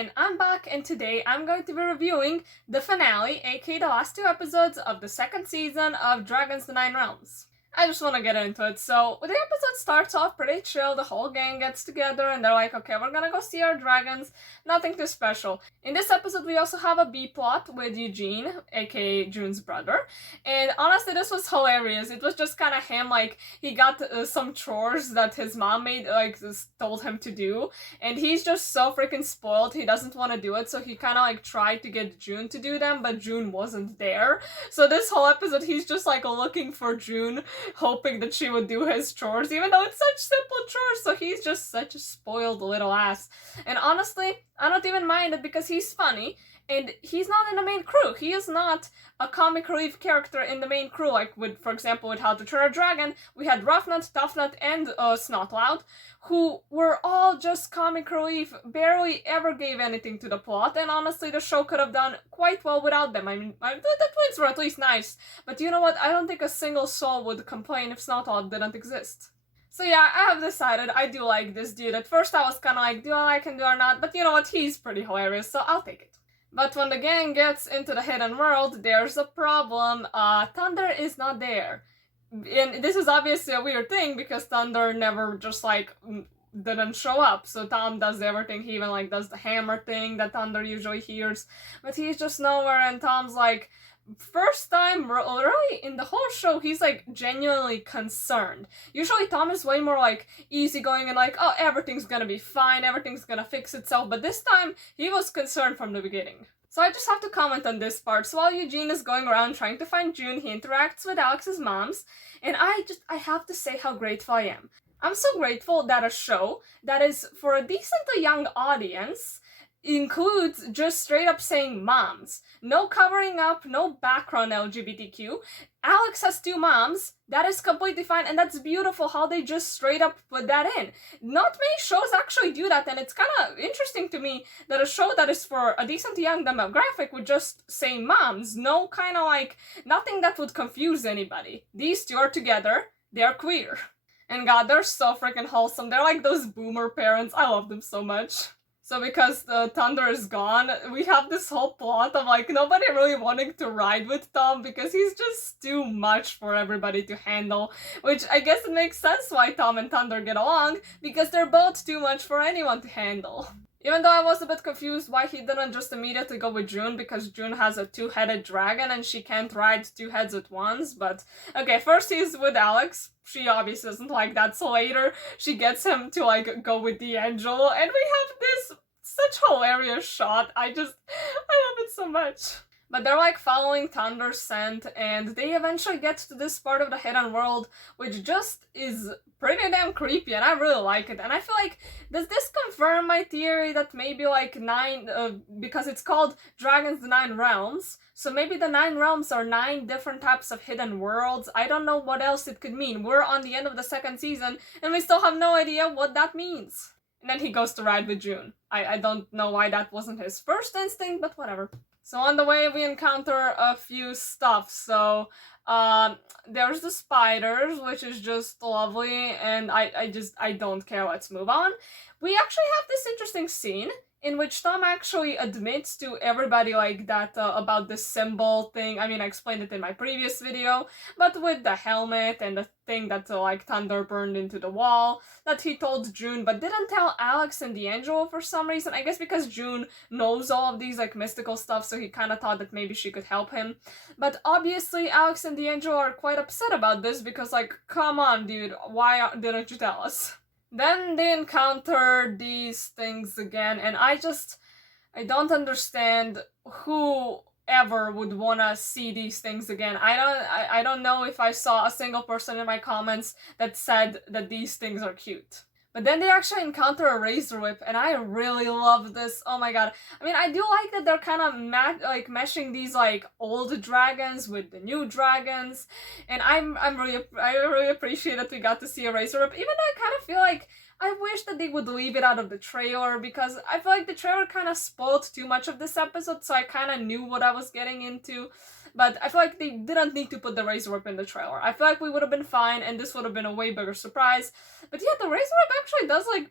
and I'm back, and today I'm going to be reviewing the finale, aka the last two episodes of the second season of Dragons the Nine Realms. I just want to get into it. So, the episode starts off pretty chill, the whole gang gets together and they're like, okay, we're gonna go see our dragons, nothing too special. In this episode, we also have a B-plot with Eugene, aka June's brother, and honestly, this was hilarious. It was just kind of him, like, he got some chores that his mom made, told him to do, and he's just so freaking spoiled, he doesn't want to do it, so he kind of, tried to get June to do them, but June wasn't there. So this whole episode, he's just, looking for June, hoping that she would do his chores, even though it's such simple chores, so he's just such a spoiled little ass. And honestly, I don't even mind it because he's funny, and he's not in the main crew. He is not a comic relief character in the main crew, like with, for example, with How to Train a Dragon, we had Roughnut, Toughnut, and Snotlout, who were all just comic relief, barely ever gave anything to the plot, and honestly, the show could have done quite well without them. I mean, the twins were at least nice, but you know what? I don't think a single soul would complain if Snotlout didn't exist. So yeah, I have decided I do like this dude. At first I was kind of like, do I like him, do I not? But you know what? He's pretty hilarious, so I'll take it. But when the gang gets into the hidden world, there's a problem. Thunder is not there. And this is obviously a weird thing because Thunder never just didn't show up. So Tom does everything. He even does the hammer thing that Thunder usually hears. But he's just nowhere, and Tom's first time really in the whole show, he's genuinely concerned. Usually Tom is way more easygoing and oh, everything's gonna be fine, everything's gonna fix itself, but this time he was concerned from the beginning. So I just have to comment on this part. So while Eugene is going around trying to find June, he interacts with Alex's moms, and I have to say how grateful I am. I'm so grateful that a show that is for a decently young audience includes just straight up saying moms. No covering up, no background LGBTQ. Alex has two moms. That is completely fine, and that's beautiful how they just straight up put that in. Not many shows actually do that, and it's kind of interesting to me that a show that is for a decent young demographic would just say moms. No kind of nothing that would confuse anybody. These two are together. They're queer. And God, they're so freaking wholesome. They're like those boomer parents. I love them so much. So because the Thunder is gone, we have this whole plot of nobody really wanting to ride with Tom because he's just too much for everybody to handle, which I guess it makes sense why Tom and Thunder get along, because they're both too much for anyone to handle. Even though I was a bit confused why he didn't just immediately go with June, because June has a two-headed dragon and she can't ride two heads at once, but okay, first he's with Alex. She obviously doesn't like that, so later she gets him to go with D'Angelo, and we have this such hilarious shot. I love it so much. But they're following Thunder's scent, and they eventually get to this part of the hidden world, which just is pretty damn creepy, and I really like it. And I feel does this confirm my theory that maybe because it's called Dragons the Nine Realms, so maybe the Nine Realms are 9 different types of hidden worlds? I don't know what else it could mean. We're on the end of the second season, and we still have no idea what that means. And then he goes to ride with June. I don't know why that wasn't his first instinct, but whatever. So on the way, we encounter a few stuff. So there's the spiders, which is just lovely, and I don't care. Let's move on. We actually have this interesting scene in which Tom actually admits to everybody about the symbol thing. I mean, I explained it in my previous video, but with the helmet and the thing that Thunder burned into the wall, that he told June but didn't tell Alex and D'Angelo for some reason. I guess because June knows all of these mystical stuff, so he kind of thought that maybe she could help him. But obviously Alex and D'Angelo are quite upset about this because come on dude, why didn't you tell us? Then they encounter these things again, and I don't understand who ever would wanna see these things again. I don't know if I saw a single person in my comments that said that these things are cute. But then they actually encounter a Razor Whip, and I really love this. Oh my god. I mean, I do like that they're kind of meshing these old dragons with the new dragons, and I really appreciate that we got to see a Razor Whip, even though I kind of feel I wish that they would leave it out of the trailer, because I feel the trailer kind of spoiled too much of this episode, so I kind of knew what I was getting into. but I feel like they didn't need to put the Razor Whip in the trailer. I feel like we would have been fine, and this would have been a way bigger surprise. But yeah, the Razor Whip actually does, like,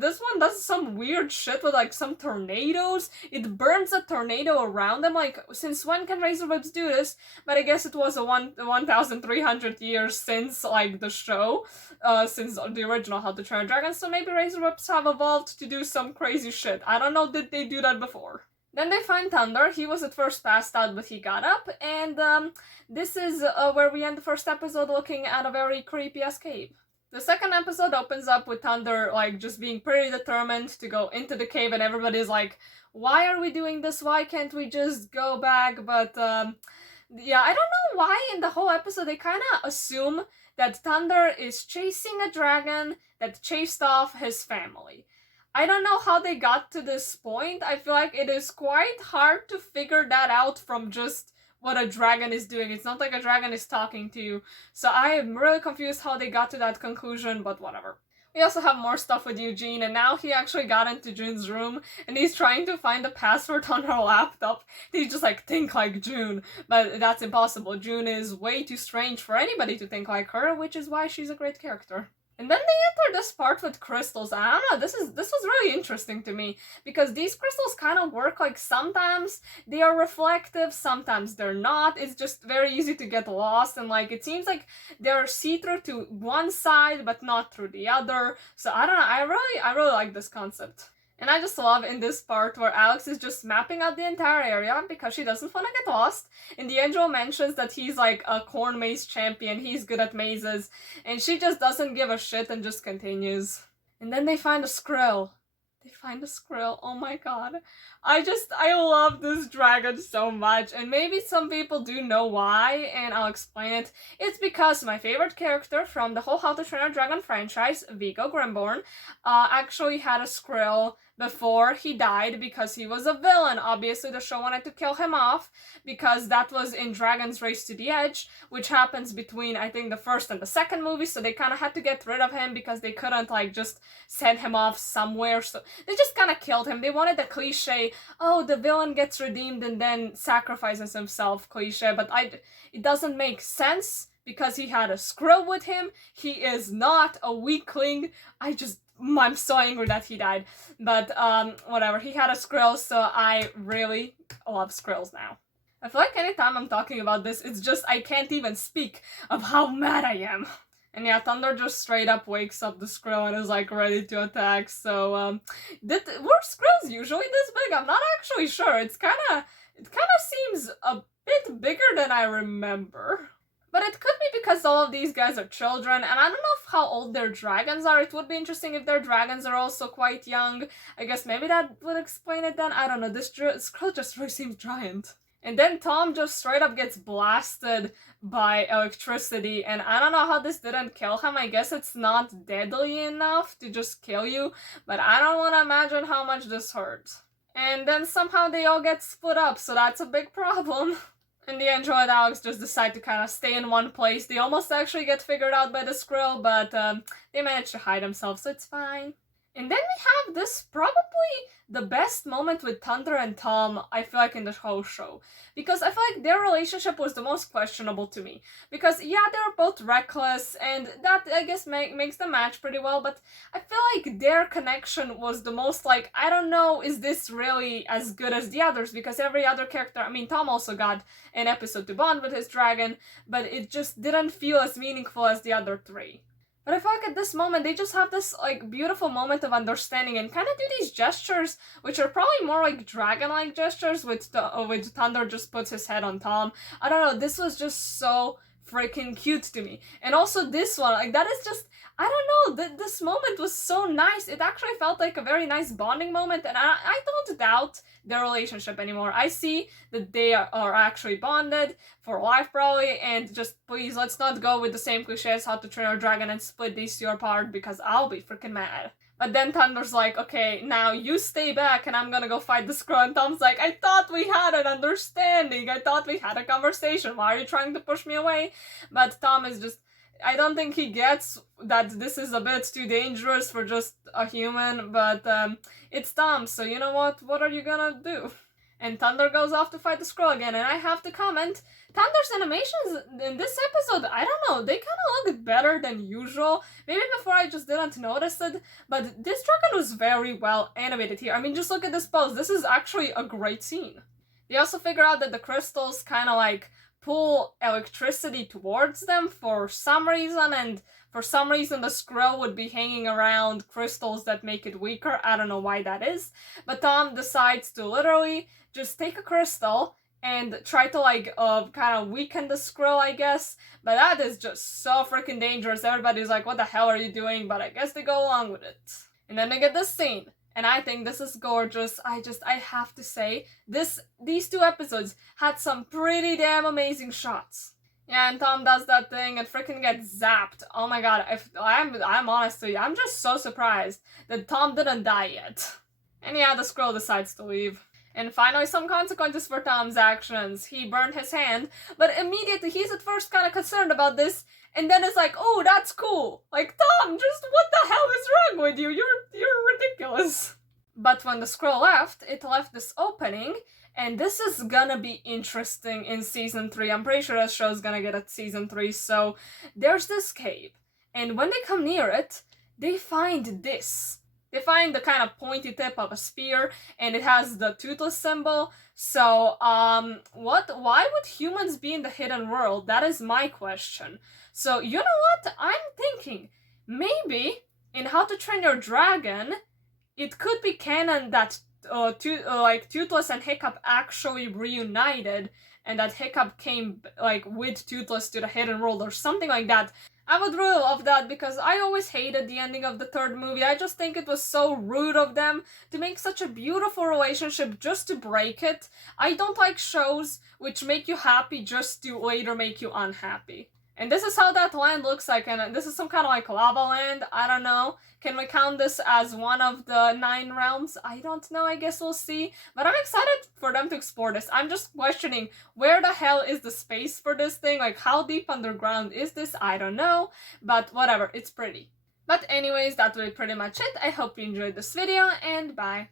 this one does some weird shit with, like, some tornadoes. It burns a tornado around them. Like, since when can Razor Whips do this? But I guess it was 1,300 years since, like, the show, since the original How to Train Your Dragon, so maybe Razor Whips have evolved to do some crazy shit. I don't know, did they do that before? Then they find Thunder. He was at first passed out, but he got up, and this is where we end the first episode looking at a very creepy-ass cave. The second episode opens up with Thunder, like, just being pretty determined to go into the cave, and everybody's like, why are we doing this? Why can't we just go back? But, yeah, I don't know why in the whole episode they kind of assume that Thunder is chasing a dragon that chased off his family. I don't know how they got to this point. I feel like it is quite hard to figure that out from just what a dragon is doing. It's not like a dragon is talking to you. So I am really confused how they got to that conclusion, but whatever. We also have more stuff with Eugene, and now he actually got into June's room, and he's trying to find the password on her laptop. He's just like, think like June, but that's impossible. June is way too strange for anybody to think like her, which is why she's a great character. And then they enter this part with crystals. I don't know, this was really interesting to me, because these crystals kind of work like sometimes they are reflective, sometimes they're not. It's just very easy to get lost, and like it seems like they're see-through to one side but not through the other. So I don't know, I really like this concept. And I just love in this part where Alex is just mapping out the entire area because she doesn't want to get lost. And D'Angelo mentions that he's like a corn maze champion, he's good at mazes, and she just doesn't give a shit and just continues. And then they find a Skrill. They find a Skrill. Oh my god. I love this dragon so much, and maybe some people do know why, and I'll explain it. It's because my favorite character from the whole How to Train Your Dragon franchise, Viggo Grimborn, actually had a Skrill before he died because he was a villain. Obviously, the show wanted to kill him off because that was in Dragon's Race to the Edge, which happens between, I think, the first and the second movie, so they kind of had to get rid of him because they couldn't, like, just send him off somewhere, so they just kind of killed him. They wanted the cliche, oh, the villain gets redeemed and then sacrifices himself cliche, but it doesn't make sense because he had a Skrill with him. He is not a weakling. I'm so angry that he died. But, whatever. He had a Skrill, so I really love Skrills now. I feel like anytime I'm talking about this, it's just I can't even speak of how mad I am. And yeah, Thunder just straight up wakes up the Skrill and is like ready to attack, so, were Skrills usually this big? I'm not actually sure. It kinda seems a bit bigger than I remember. But it could be because all of these guys are children, and I don't know how old their dragons are. It would be interesting if their dragons are also quite young. I guess maybe that would explain it then. I don't know, this Skrill just really seems giant. And then Tom just straight up gets blasted by electricity, and I don't know how this didn't kill him. I guess it's not deadly enough to just kill you, but I don't want to imagine how much this hurt. And then somehow they all get split up, so that's a big problem. And D'Angelo and Alex just decide to kind of stay in one place. They almost actually get figured out by the Skrill, but they manage to hide themselves, so it's fine. And then we have this probably the best moment with Thunder and Tom, I feel like, in the whole show. Because I feel like their relationship was the most questionable to me. Because, yeah, they were both reckless, and that, I guess, makes the match pretty well, but I feel like their connection was the most, like, I don't know, is this really as good as the others? Because every other character, I mean, Tom also got an episode to bond with his dragon, but it just didn't feel as meaningful as the other three. But I feel like at this moment, they just have this, like, beautiful moment of understanding and kind of do these gestures, which are probably more, like, dragon-like gestures, which Thunder just puts his head on Tom. I don't know, this was just so freaking cute to me. And also this one, like, that is just, I don't know, this moment was so nice. It actually felt like a very nice bonding moment, and I don't doubt their relationship anymore. I see that they are actually bonded for life, probably, and just please, let's not go with the same cliche as How to Train Your Dragon and split these two apart, because I'll be freaking mad. But then Thunder's like, okay, now you stay back and I'm gonna go fight the Skrill. And Tom's like, I thought we had an understanding. I thought we had a conversation. Why are you trying to push me away? But Tom is just, I don't think he gets that this is a bit too dangerous for just a human, but it's Tom, so you know what? What are you gonna do? and Thunder goes off to fight the Skrull again, and I have to comment, Thunder's animations in this episode, I don't know, they kind of look better than usual. Maybe before I just didn't notice it, but this dragon was very well animated here. I mean, just look at this pose. This is actually a great scene. They also figure out that the crystals kind of like pull electricity towards them for some reason, and for some reason the Skrull would be hanging around crystals that make it weaker. I don't know why that is, but Tom decides to literally just take a crystal and try to like kind of weaken the Skrull, I guess. But that is just so freaking dangerous. Everybody's like, what the hell are you doing? But I guess they go along with it. And then they get this scene. And I think this is gorgeous. I have to say, these two episodes had some pretty damn amazing shots. Yeah, and Tom does that thing and freaking gets zapped. Oh my god, I'm honestly, I'm just so surprised that Tom didn't die yet. And yeah, the Skrull decides to leave. And finally, some consequences for Tom's actions. He burned his hand, but immediately he's at first kind of concerned about this, and then it's like, oh, that's cool. Like, Tom, just what the hell is wrong with you? You're ridiculous. But when the Skrull left, it left this opening, and this is gonna be interesting in season 3. I'm pretty sure that show's gonna get at season 3, so there's this cave, and when they come near it, they find this. They find the kind of pointy tip of a spear, and it has the toothless symbol. So, why would humans be in the hidden world? That is my question. So, you know what? I'm thinking, maybe in How to Train Your Dragon, it could be canon that Toothless and Hiccup actually reunited, and that Hiccup came like with Toothless to the hidden world or something like that. I would really love that, because I always hated the ending of the third movie. I just think it was so rude of them to make such a beautiful relationship just to break it. I don't like shows which make you happy just to later make you unhappy. And this is how that land looks like, and this is some kind of like lava land, I don't know. Can we count this as one of the 9 realms? I don't know, I guess we'll see. But I'm excited for them to explore this. I'm just questioning, where the hell is the space for this thing? Like, how deep underground is this? I don't know. But whatever, it's pretty. But anyways, that will be pretty much it. I hope you enjoyed this video, and bye.